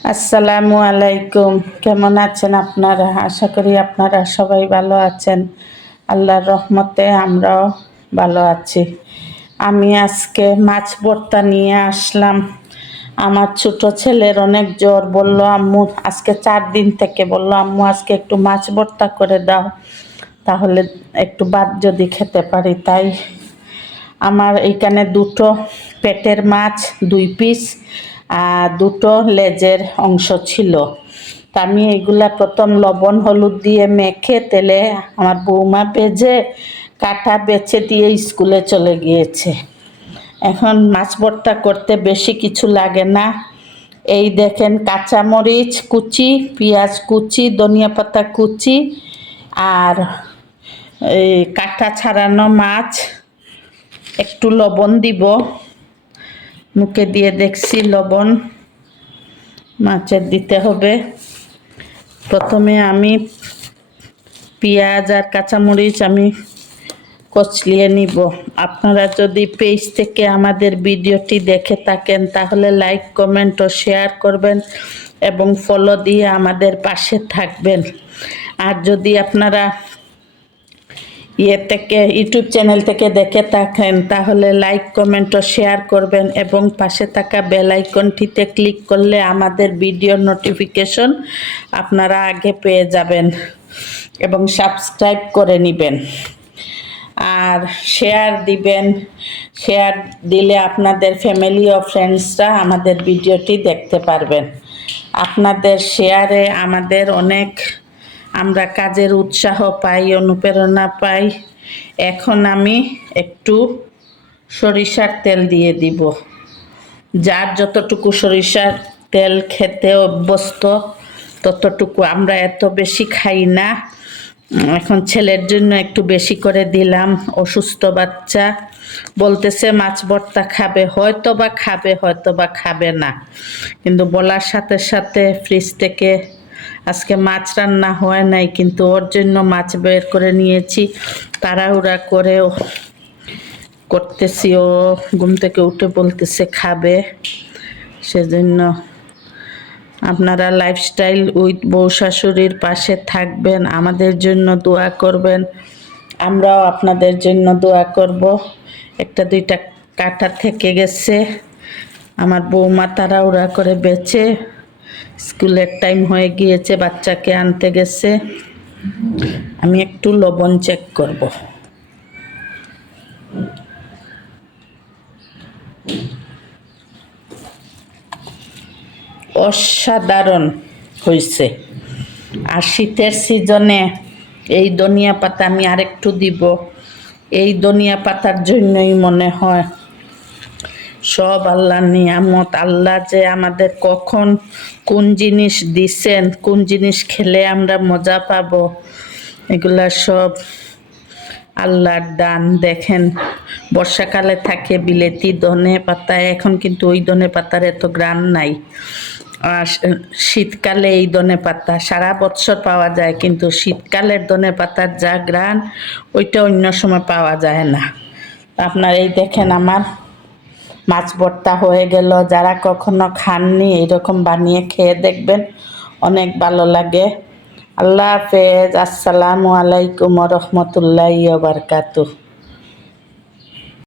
আসসালামু আলাইকুম। কেমন আছেন আপনারা? আশা করি আপনারা সবাই ভালো আছেন। আল্লাহর রহমতে আমরাও ভালো আছি। আমি আজকে মাছ ভর্তা নিয়ে আসলাম। আমার ছোট ছেলের অনেক জ্বর। বলল, আম্মু, আজকে চার দিন থেকে। বলল, আম্মু, আজকে একটু মাছ ভর্তা করে দাও। তাহলে একটু বাদ যদি খেতে পারি। তাই আমার এইখানে দুটো পেটের মাছ, দুই পিস। দুটো লেজের অংশ ছিল। তা আমি এগুলা প্রথম লবণ হলুদ দিয়ে মেখে তেলে আমার বৌমা ভেজে কাটা বেছে দিয়ে স্কুলে চলে গিয়েছে। এখন মাছ ভর্তা করতে বেশি কিছু লাগে না। এই দেখেন কাঁচামরিচ কুচি, পেঁয়াজ কুচি, ধনিয়া পাতা কুচি আর এই কাঁটা ছাড়ানো মাছ। একটু লবণ দিব। মুখে দিয়ে দেখছি লবণ। মাছের দিতে হবে। প্রথমে আমি পেঁয়াজ আর কাঁচামরিচ আমি কচলিয়ে নিব। আপনারা যদি পেজ থেকে আমাদের ভিডিওটি দেখে থাকেন, তাহলে লাইক, কমেন্ট ও শেয়ার করবেন এবং ফলো দিয়ে আমাদের পাশে থাকবেন। আর যদি আপনারা ইয়ে থেকে, ইউটিউব চ্যানেল থেকে দেখে থাকেন, তাহলে লাইক, কমেন্ট ও শেয়ার করবেন এবং পাশে থাকা বেল আইকনটিতে ক্লিক করলে আমাদের ভিডিও নোটিফিকেশন আপনারা আগে পেয়ে যাবেন এবং সাবস্ক্রাইব করে নেবেন। আর শেয়ার দিবেন, শেয়ার দিলে আপনাদের ফ্যামিলি ও ফ্রেন্ডসরা আমাদের ভিডিওটি দেখতে পারবেন। আপনাদের শেয়ারে আমাদের অনেক আমরা কাজের উৎসাহ পাই, অনুপ্রেরণা পাই। এখন আমি একটু সরিষার তেল দিয়ে দিব। যার যতটুকু সরিষার তেল খেতে অভ্যস্ত, ততটুকু আমরা এত বেশি খাই না। এখন ছেলের জন্য একটু বেশি করে দিলাম, অসুস্থ বাচ্চা। বলতেছে, মাছ ভর্তা খাবে হয়তো বা খাবে হয়তো বা খাবে না। কিন্তু বলার সাথে সাথে ফ্রিজ থেকে আজকে মাছ রান্না হয় নাই, কিন্তু ওর জন্য মাছ বের করে নিয়েছি। তাড়াহুড়া করে করতেছি, ও ঘুম থেকে উঠে বলতেছে খাবে। সেজন্য আপনারা লাইফস্টাইল উইথ বউ শাশুড়ির পাশে থাকবেন, আমাদের জন্য দোয়া করবেন। আমরাও আপনাদের জন্য দোয়া করব। একটা দুইটা কাটা থেকে গেছে। আমার বৌমা তাড়াহুড়া করে বেচে স্কুলের টাইম হয়ে গিয়েছে, বাচ্চাকে আনতে গেছে। আমি একটু লবণ চেক করব। অসাধারণ হয়েছে আর শীতের সিজনে এই ধনিয়া পাতা আমি আরেকটু দিব। এই ধনিয়া পাতার জন্যই মনে হয় সব আল্লাহর নিয়ামত, আল্লাহ যে আমাদের কখন কোন জিনিস দিছেন, কোন জিনিস খেলে আমরা মজা পাবো, এগুলা সব আল্লাহর দান। দেখেন, বর্ষাকালে থাকে বিলেতি, ধনে পাতা, এখন কিন্তু ওই ধনে পাতার এত গ্রান নাই। আর শীতকালে এই ধনে পাতা, সারা বছর পাওয়া যায়, কিন্তু শীতকালের ধনে পাতার যা গ্রান ওইটা অন্য সময় পাওয়া যায় না। আপনার এই দেখেন আমার মাছ ভর্তা হয়ে গেল। যারা কখনো খাননি, এইরকম বানিয়ে খেয়ে দেখবেন অনেক ভালো লাগে। আল্লাহ হাফেজ। আসসালামু আলাইকুম রহমতুল্লাহ বারকাতু